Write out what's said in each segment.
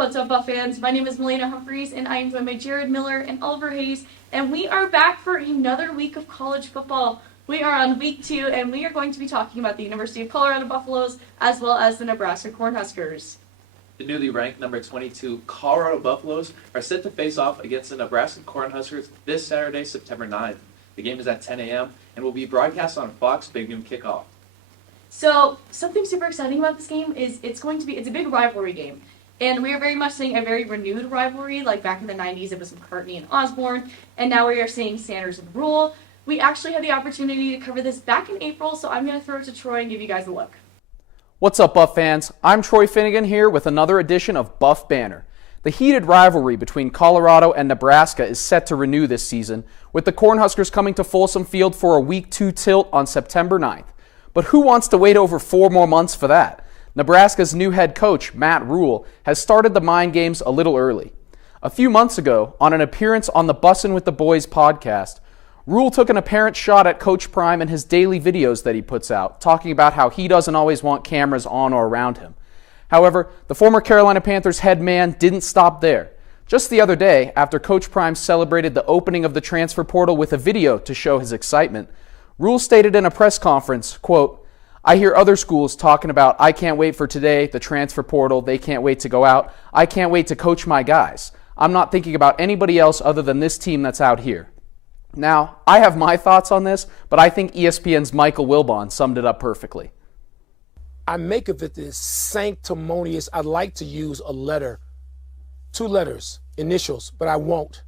What's up, Buff fans? My name is Malaina Humphreys, and I am joined by Jared Miller and Oliver Hayes, and we are back for another week of college football. We are on week 2, and we are going to be talking about the University of Colorado Buffaloes as well as the Nebraska Cornhuskers. The newly ranked number 22 Colorado Buffaloes are set to face off against the Nebraska Cornhuskers this Saturday, September 9th. The game is at 10 a.m. and will be broadcast on Fox Big Noon Kickoff. So, something super exciting about this game is it's a big rivalry game. And we are very much seeing a very renewed rivalry, like back in the 90s it was McCartney and Osborne, and now we are seeing Sanders and Rule. We actually had the opportunity to cover this back in April, so I'm going to throw it to Troy and give you guys a look. What's up, Buff fans? I'm Troy Finnegan here with another edition of Buff Banner. The heated rivalry between Colorado and Nebraska is set to renew this season, with the Cornhuskers coming to Folsom Field for a Week 2 tilt on September 9th. But who wants to wait over 4 more months for that? Nebraska's new head coach, Matt Rule, has started the mind games a little early. A few months ago, on an appearance on the Bussin' with the Boys podcast, Rule took an apparent shot at Coach Prime and his daily videos that he puts out, talking about how he doesn't always want cameras on or around him. However, the former Carolina Panthers head man didn't stop there. Just the other day, after Coach Prime celebrated the opening of the transfer portal with a video to show his excitement, Rule stated in a press conference, quote, "I hear other schools talking about, I can't wait for today, the transfer portal, they can't wait to go out. I can't wait to coach my guys. I'm not thinking about anybody else other than this team that's out here." Now, I have my thoughts on this, but I think ESPN's Michael Wilbon summed it up perfectly. I make of it this sanctimonious, I'd like to use a letter, 2 letters, initials, but I won't.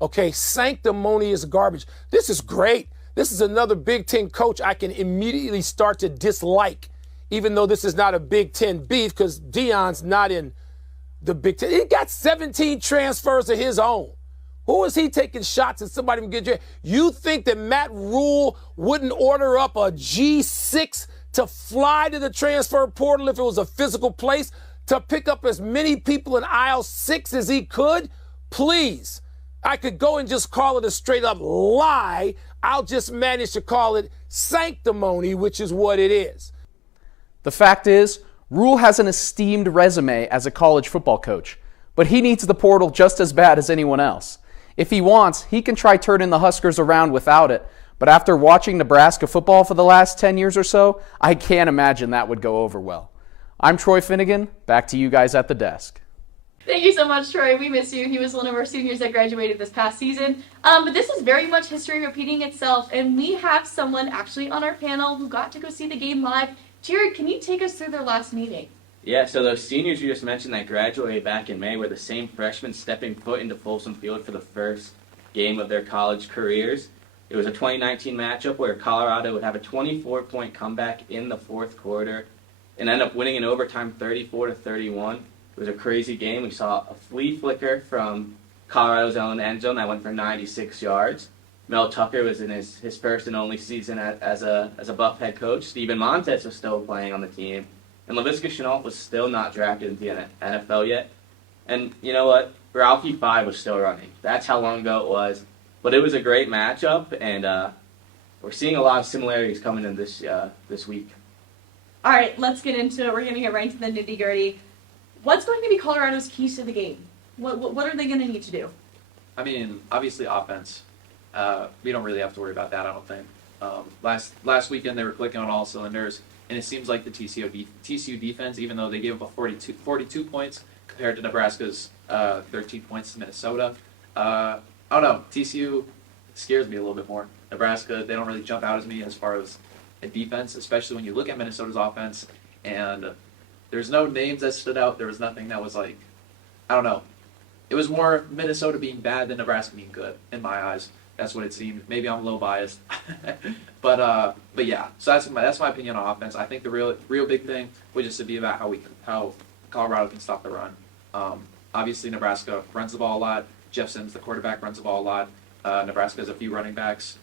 Okay, sanctimonious garbage. This is great. This is another Big Ten coach I can immediately start to dislike, even though this is not a Big Ten beef because Dion's not in the Big Ten. He got 17 transfers of his own. Who is he taking shots at somebody can get? You think that Matt Rule wouldn't order up a G6 to fly to the transfer portal if it was a physical place to pick up as many people in aisle 6 as he could? Please. I could go and just call it a straight up lie. I'll just manage to call it sanctimony, which is what it is. The fact is, Rule has an esteemed resume as a college football coach, but he needs the portal just as bad as anyone else. If he wants, he can try turning the Huskers around without it, but after watching Nebraska football for the last 10 years or so, I can't imagine that would go over well. I'm Troy Finnegan. Back to you guys at the desk. Thank you so much, Troy. We miss you. He was one of our seniors that graduated this past season. But this is very much history repeating itself, and we have someone actually on our panel who got to go see the game live. Jared, can you take us through their last meeting? Yeah, so those seniors you just mentioned that graduated back in May were the same freshmen stepping foot into Folsom Field for the first game of their college careers. It was a 2019 matchup where Colorado would have a 24-point comeback in the fourth quarter and end up winning in overtime 34-31. It was a crazy game. We saw a flea flicker from Colorado's own end zone that went for 96 yards. Mel Tucker was in his first and only season as a Buff head coach. Steven Montez was still playing on the team. And Laviska Shenault was still not drafted into the NFL yet. And you know what? Ralphie 5 was still running. That's how long ago it was. But it was a great matchup, and we're seeing a lot of similarities coming in this week. All right, let's get into it. We're going to get right into the nitty-gritty. What's going to be Colorado's keys to the game? What are they going to need to do? I mean, obviously offense. We don't really have to worry about that, I don't think. Last weekend they were clicking on all cylinders, and it seems like the TCU defense, even though they gave up 42 points compared to Nebraska's 13 points to Minnesota, I don't know. TCU scares me a little bit more. Nebraska, they don't really jump out at me as far as a defense, especially when you look at Minnesota's offense, and there's no names that stood out. There was nothing that was like, I don't know. It was more Minnesota being bad than Nebraska being good, in my eyes. That's what it seemed. Maybe I'm a little biased, but yeah. So that's my opinion on offense. I think the real big thing would just be about how Colorado can stop the run. Obviously, Nebraska runs the ball a lot. Jeff Sims, the quarterback, runs the ball a lot. Nebraska has a few running backs,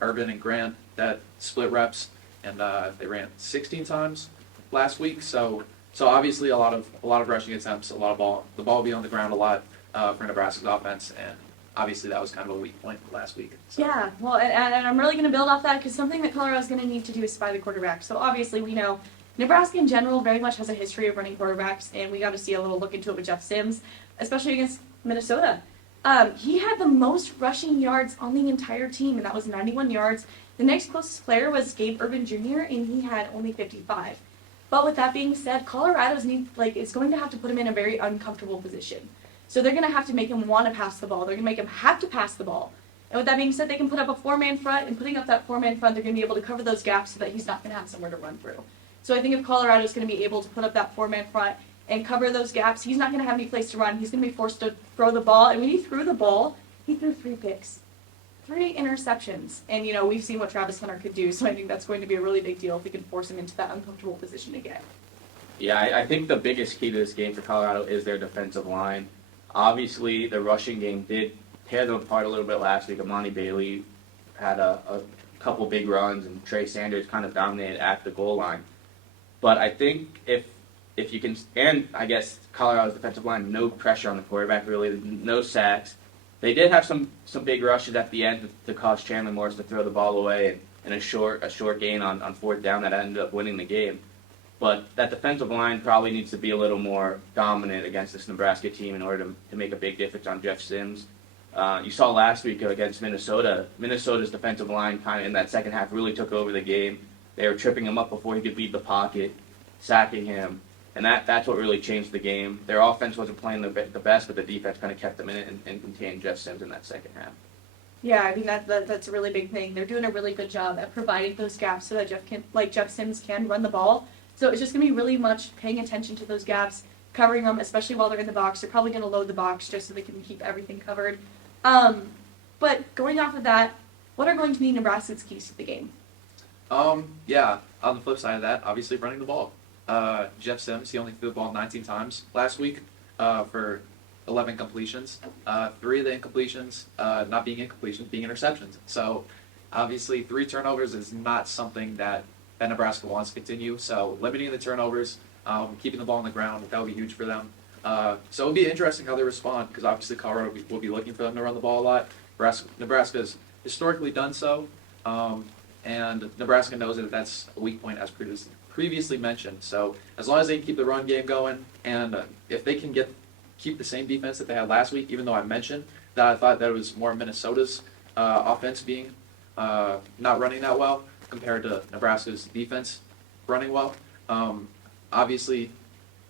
Urban and Grant, that split reps, and they ran 16 times last week. So obviously a lot of rushing attempts, the ball will be on the ground a lot for Nebraska's offense, and obviously that was kind of a weak point last week. So. Yeah, well, and I'm really going to build off that because something that Colorado's going to need to do is spy the quarterback. So obviously we know Nebraska in general very much has a history of running quarterbacks, and we got to see a little look into it with Jeff Sims, especially against Minnesota. He had the most rushing yards on the entire team, and that was 91 yards. The next closest player was Gabe Urban Jr., and he had only 55. But with that being said, Colorado's is going to have to put him in a very uncomfortable position. So they're going to have to make him want to pass the ball. They're going to make him have to pass the ball. And with that being said, they can put up a 4-man front, and putting up that 4-man front, they're going to be able to cover those gaps so that he's not going to have somewhere to run through. So I think if Colorado's going to be able to put up that 4-man front and cover those gaps, he's not going to have any place to run. He's going to be forced to throw the ball. And when he threw the ball, he threw 3 picks, 3 interceptions. And, we've seen what Travis Hunter could do. So I think that's going to be a really big deal if we can force him into that uncomfortable position again. Yeah, I think the biggest key to this game for Colorado is their defensive line. Obviously, the rushing game did tear them apart a little bit last week. Amani Bailey had a couple big runs, and Trey Sanders kind of dominated at the goal line. But I think if you can, and I guess Colorado's defensive line, no pressure on the quarterback really, no sacks. They did have some big rushes at the end to cause Chandler Morris to throw the ball away, and a short gain on 4th down that ended up winning the game. But that defensive line probably needs to be a little more dominant against this Nebraska team in order to make a big difference on Jeff Sims. You saw last week against Minnesota. Minnesota's defensive line kind of in that second half really took over the game. They were tripping him up before he could leave the pocket, sacking him, and that's what really changed the game. Their offense wasn't playing the best, but the defense kind of kept them in it and contained Jeff Sims in that second half. Yeah, I mean that's a really big thing. They're doing a really good job at providing those gaps so that Jeff Sims can run the ball. So it's just going to be really much paying attention to those gaps, covering them, especially while they're in the box. They're probably going to load the box just so they can keep everything covered. But going off of that, what are going to be Nebraska's keys to the game? Yeah, on the flip side of that, obviously running the ball. Jeff Sims, he only threw the ball 19 times last week for 11 completions. 3 of the incompletions, not being incompletions, being interceptions. So obviously 3 turnovers is not something that Nebraska wants to continue. So limiting the turnovers, keeping the ball on the ground, that would be huge for them. So it'll be interesting how they respond, because obviously Colorado will be looking for them to run the ball a lot. Nebraska's historically done so, and Nebraska knows that that's a weak point as previously mentioned. So as long as they can keep the run game going, and if they can keep the same defense that they had last week, even though I mentioned that I thought that it was more Minnesota's offense being not running that well compared to Nebraska's defense running well. Obviously,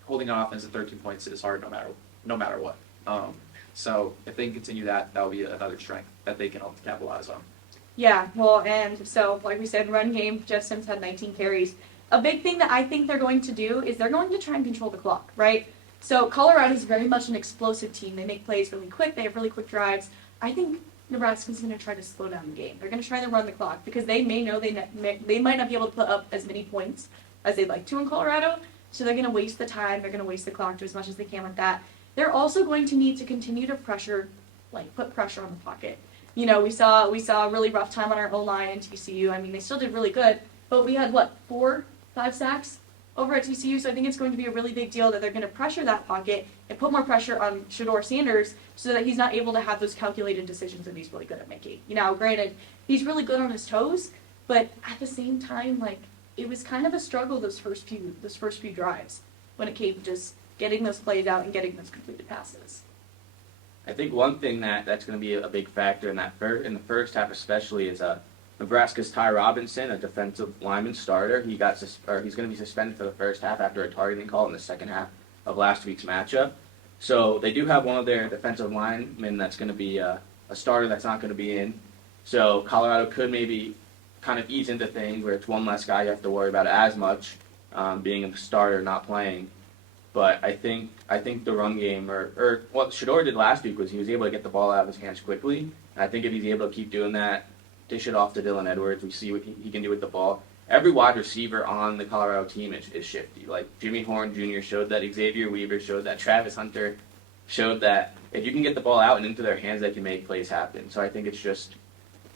holding an offense at 13 points is hard no matter what. So if they can continue that will be another strength that they can help capitalize on. Yeah, well, and so like we said, run game, Jeff Sims had 19 carries. A big thing that I think they're going to do is they're going to try and control the clock, right? So Colorado is very much an explosive team. They make plays really quick. They have really quick drives. I think Nebraska's going to try to slow down the game. They're going to try to run the clock because they may know they might not be able to put up as many points as they'd like to in Colorado. So they're going to waste the time. They're going to waste the clock to as much as they can with that. They're also going to need to continue to put pressure on the pocket. We saw a really rough time on our O-line in TCU. I mean, they still did really good, but we had 4-5 sacks over at TCU. So I think it's going to be a really big deal that they're going to pressure that pocket and put more pressure on Shedeur Sanders so that he's not able to have those calculated decisions that he's really good at making. Granted, he's really good on his toes, but at the same time, it was kind of a struggle those first few drives when it came to just getting those plays out and getting those completed passes. I think one thing that's going to be a big factor in the first half especially is Nebraska's Ty Robinson, a defensive lineman starter. He's going to be suspended for the first half after a targeting call in the second half of last week's matchup. So they do have one of their defensive linemen that's going to be a starter that's not going to be in. So Colorado could maybe kind of ease into things where it's one less guy you have to worry about as much, being a starter, not playing. But I think the run game, or what Shedeur did last week was he was able to get the ball out of his hands quickly. And I think if he's able to keep doing that, dish it off to Dylan Edwards, we see what he can do with the ball. Every wide receiver on the Colorado team is shifty. Like Jimmy Horn Jr. showed that, Xavier Weaver showed that, Travis Hunter showed that if you can get the ball out and into their hands, they can make plays happen. So I think it's just,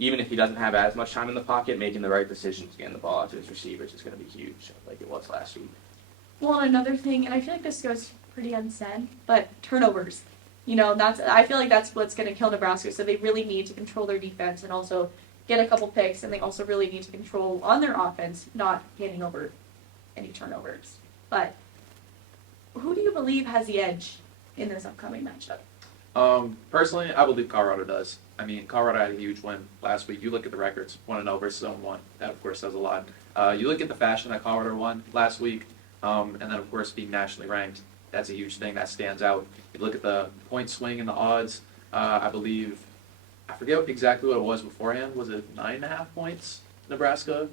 even if he doesn't have as much time in the pocket, making the right decisions, getting the ball out to his receivers is going to be huge, like it was last week. Well, another thing, and I feel like this goes pretty unsaid, but turnovers. I feel like that's what's going to kill Nebraska. So they really need to control their defense and also get a couple picks, and they also really need to control on their offense, not handing over any turnovers. But who do you believe has the edge in this upcoming matchup? Personally, I believe Colorado does. I mean, Colorado had a huge win last week. You look at the records, 1-0 versus 0-1. That, of course, says a lot. You look at the fashion that Colorado won last week, and then, of course, being nationally ranked. That's a huge thing that stands out. You look at the point swing and the odds. I believe, I forget exactly what it was beforehand. Was it 9.5 points, Nebraska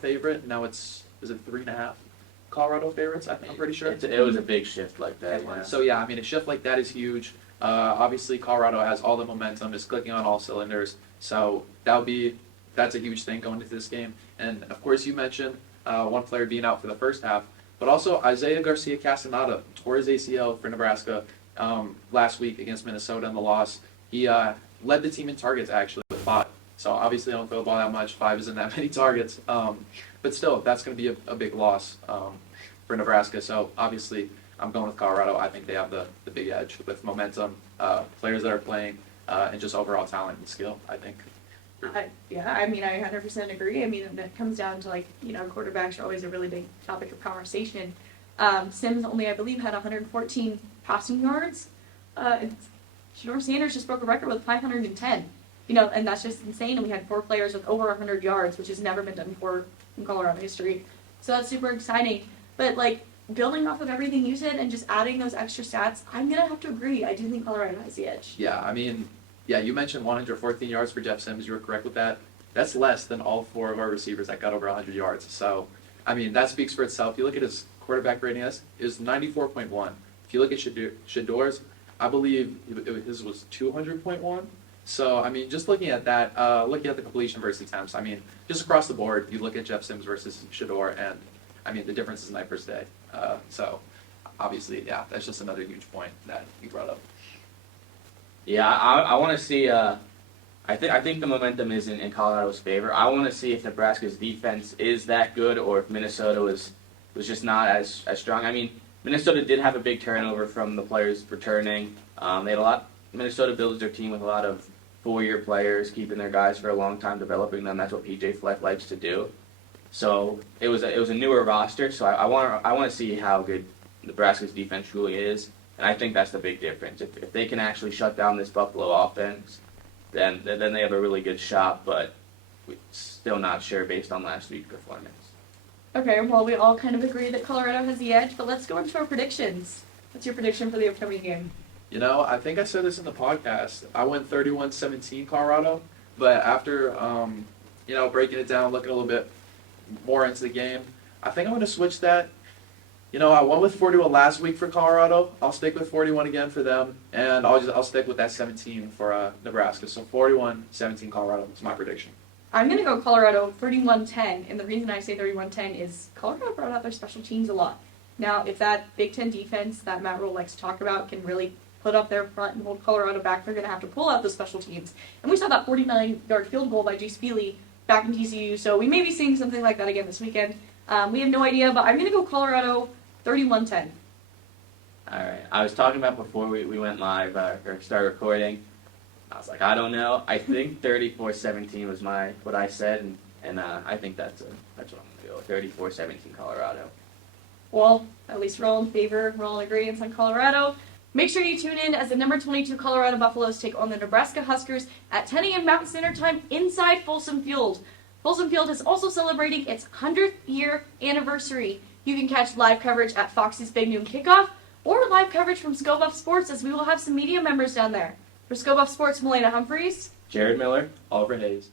favorite? Now is it 3.5 Colorado favorites? I'm pretty sure. It was a big shift like that. Yeah. So yeah, I mean, a shift like that is huge. Obviously, Colorado has all the momentum, is clicking on all cylinders. So that's a huge thing going into this game. And of course, you mentioned one player being out for the first half, but also Isaiah Garcia Castaneda tore his ACL for Nebraska last week against Minnesota in the loss. He led the team in targets actually with 5. So obviously, I don't throw the ball that much. 5 isn't that many targets, but still, that's going to be a big loss for Nebraska. So obviously, I'm going with Colorado. I think they have the big edge with momentum, players that are playing, and just overall talent and skill, I think. Yeah, I mean, I 100% agree. I mean, it comes down to, quarterbacks are always a really big topic of conversation. Sims only, I believe, had 114 passing yards. Shedeur Sanders just broke a record with 510. And that's just insane. And we had 4 players with over 100 yards, which has never been done before in Colorado history. So that's super exciting. But, building off of everything you said and just adding those extra stats, I'm going to have to agree. I do think Colorado has the edge. Yeah, I mean, you mentioned 114 yards for Jeff Sims. You were correct with that. That's less than all 4 of our receivers that got over 100 yards. So, I mean, that speaks for itself. You look at his quarterback rating is 94.1. If you look at Shedeur's, I believe his was 200.1. So, I mean, just looking at that, looking at the completion versus attempts, I mean, just across the board, you look at Jeff Sims versus Shedeur, and, I mean, the difference is night versus day. So, obviously, yeah, that's just another huge point that you brought up. Yeah, I want to see. I think the momentum is in Colorado's favor. I want to see if Nebraska's defense is that good, or if Minnesota was just not as strong. I mean, Minnesota did have a big turnover from the players returning. They had a lot. Minnesota builds their team with a lot of 4-year players, keeping their guys for a long time, developing them. That's what PJ Fleck likes to do. So it was a newer roster. So I want to see how good Nebraska's defense truly is, and I think that's the big difference. If they can actually shut down this Buffalo offense, then they have a really good shot. But we're still not sure based on last week's performance. Okay, well, we all kind of agree that Colorado has the edge, but let's go into our predictions. What's your prediction for the upcoming game? I think I said this in the podcast. I went 31-17 Colorado, but after breaking it down, looking a little bit more into the game, I think I'm going to switch that. I went with 41 last week for Colorado. I'll stick with 41 again for them, and I'll stick with that 17 for Nebraska. So 41-17 Colorado is my prediction. I'm going to go Colorado 31-10, and the reason I say 31-10 is Colorado brought out their special teams a lot. Now, if that Big Ten defense that Matt Rule likes to talk about can really put up their front and hold Colorado back, they're going to have to pull out the special teams. And we saw that 49-yard field goal by Jace Feely back in TCU, so we may be seeing something like that again this weekend. We have no idea, but I'm going to go Colorado 31-10. All right. I was talking about before we went live or started recording. I was like, I don't know. I think 34-17 was what I said, and I think that's what I'm going to go. 34-17 Colorado. Well, at least we're all in favor. We're all in agreement on Colorado. Make sure you tune in as the number 22 Colorado Buffaloes take on the Nebraska Huskers at 10 a.m. Mountain Standard Time inside Folsom Field. Folsom Field is also celebrating its 100th year anniversary. You can catch live coverage at Fox's Big Noon Kickoff or live coverage from Kickoff Sports, as we will have some media members down there. For Kickoff Sports, Malaina Humphreys, Jared Miller, Oliver Hayes.